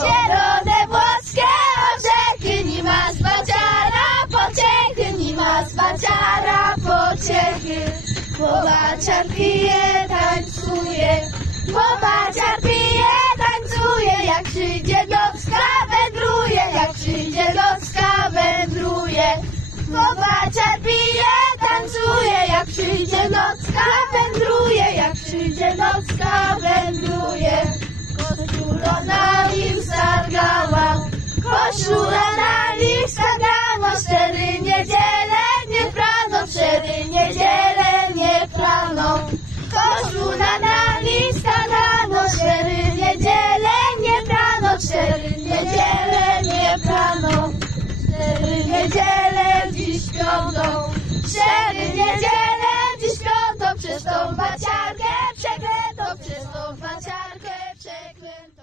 Zielone włoskie orzechy, nie ma zbaciara pociechy, nie ma zbaciara pociechy. Bobaciar pije, tańcuje, bobaciar pije, tańcuje, jak przyjdzie nocka wędruje, jak przyjdzie nocka wędruje. Bobaciar pije, tancuje, jak przyjdzie nocka wędruje, jak przyjdzie nocka wędruje. Prano. Koszula na nim sargała, cztery niedziele nie prano, cztery niedziele nie prano. Cztery niedziele dziś piątą, cztery niedziele dziś piątą, przez tą baciarkę przeklętą, przez tą baciarkę przeklętą.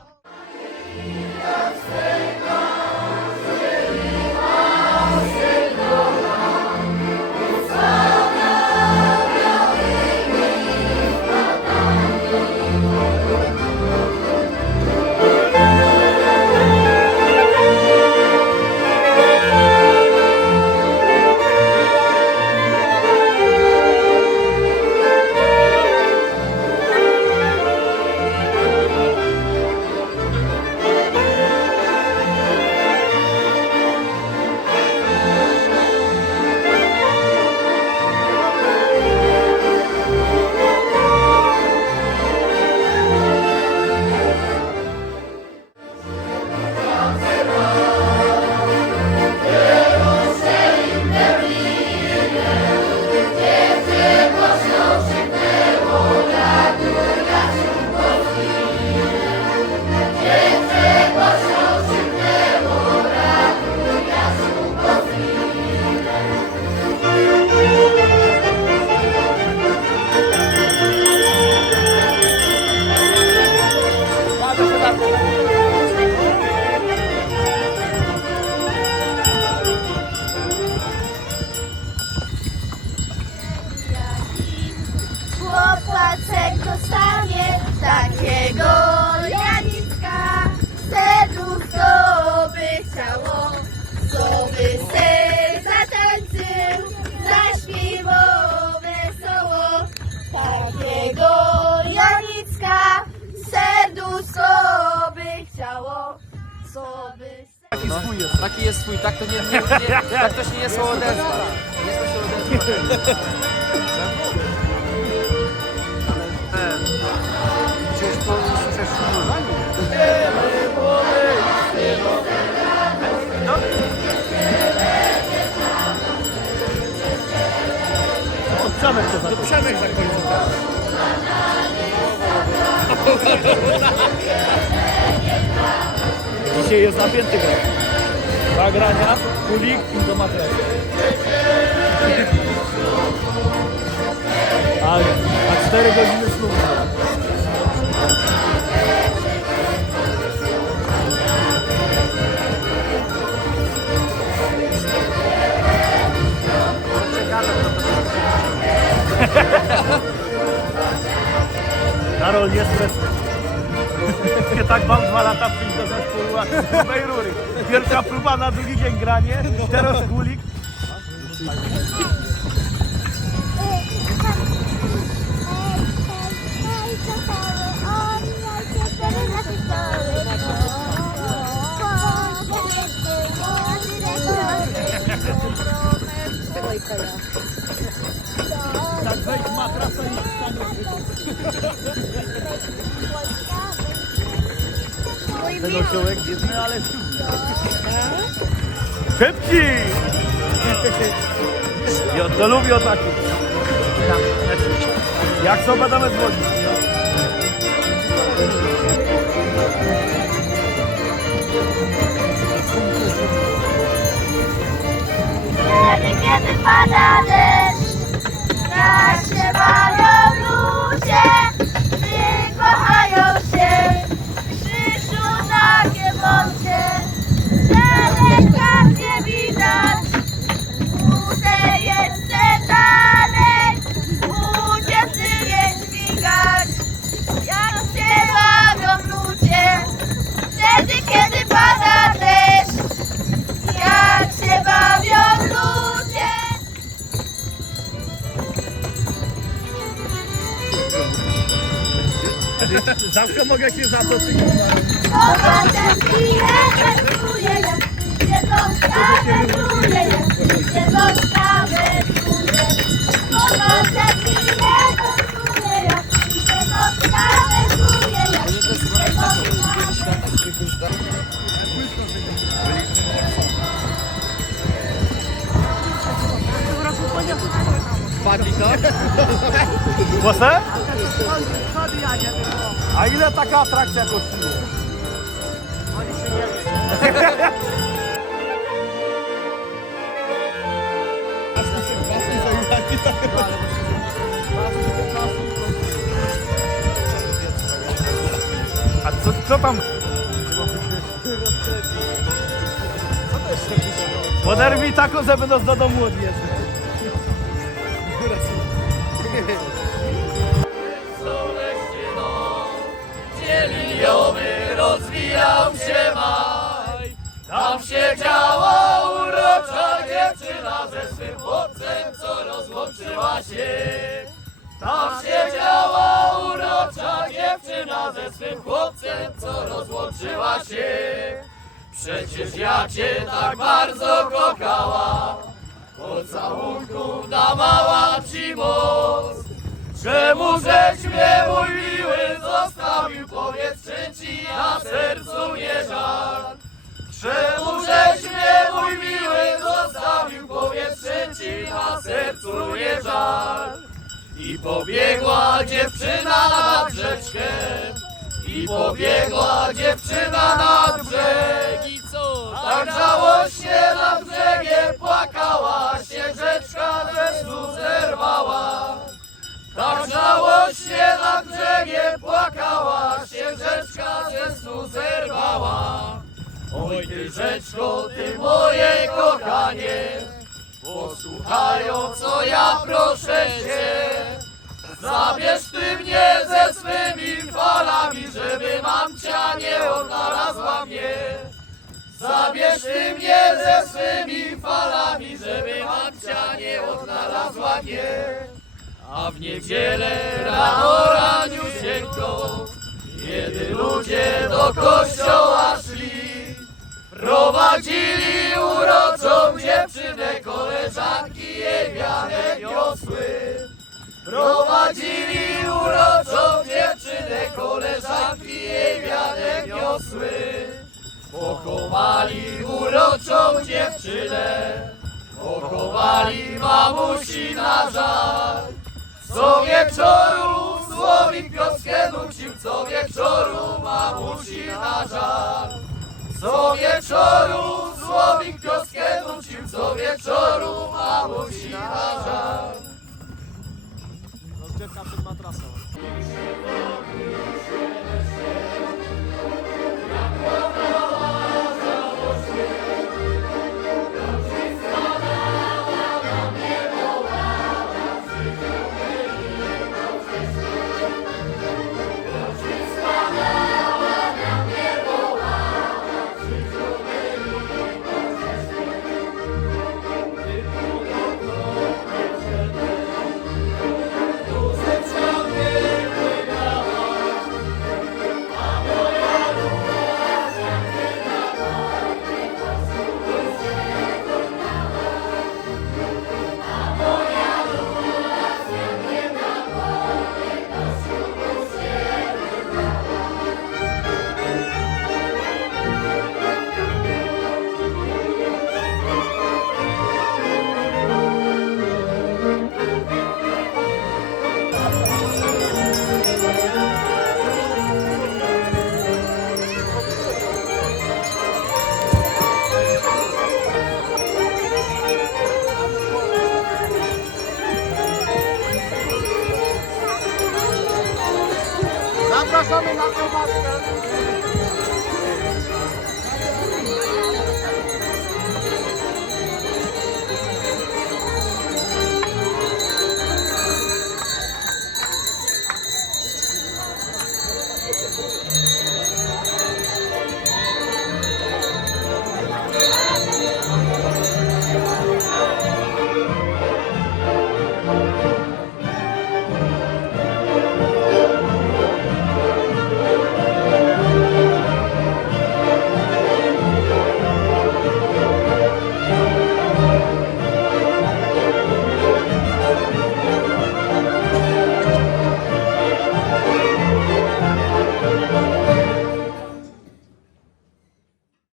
Taki swój jest. Taki jest swój, tak to nie, nie, nie tak to się nie słowodenstwo. Nie to się odezwa. To słyszysz śpiewanie. No. Przemek to. Przemek. Dzisiaj jest napięty grę. Dwa grania, kulik i do materasu. A, a 4 godziny snu. Karol, nie stresuj. Nie tak mam dwa lata przyjść do zespołu a z rury. Pierwsza próba na drugi dzień granie, teraz kulik. Tak wejdź matrasa i wstanie. Ten osiołek biedny, ale szybki. Szybci! Ja to lubię ataków. Jak są badane dzwonić? Kiedy, kiedy pada Zawsze mogę się zatoczyć. Zobaczę chwilę, wędruje ja. Jednotka wędruje ja. Jednotka wędruje. Zobaczę chwilę, wędruje ja. Jednotka wędruje ja. Oni też chyba tak się w światach wykorzystają. A ile taka atrakcja kosztuje? A co, co tam? Poderwij taką, żeby nas do domu odjeżdżać. Rozłączyła się. Tam siedziała urocza dziewczyna ze swym chłopcem, co rozłączyła się. Przecież ja cię tak bardzo kochała, pocałunków dawała ci moc. Czemu żeś mnie mój miły zostawił, powiedz ci na sercu nie żal? Czemu żeś mnie mój miły zostawił, powiedz ci na sercu nie żal? I pobiegła dziewczyna nad rzeczkę, i pobiegła dziewczyna nad brzeg. I co? Tak żałośnie nad brzegiem płakała się rzeczka ze snu zerwała. Tak żałośnie Zabierz ty mnie ze swymi falami, żeby mamcia nie odnalazła mnie. A w niedzielę rano raniusieńko, kiedy ludzie do kościoła szli, prowadzili uroczą dziewczynę, koleżanki jej wianek niosły. Prowadzili uroczą dziewczynę, koleżanki jej wianek niosły. Pochowali uroczą dziewczynę, pochowali mamusi na żal. Co wieczoru słowik wioskę nucił, co wieczoru mamusi na żal. Co wieczoru słowik wioskę nucił, co wieczoru mamusi na żal. Rozgrzewka przed matrasą. Nossa!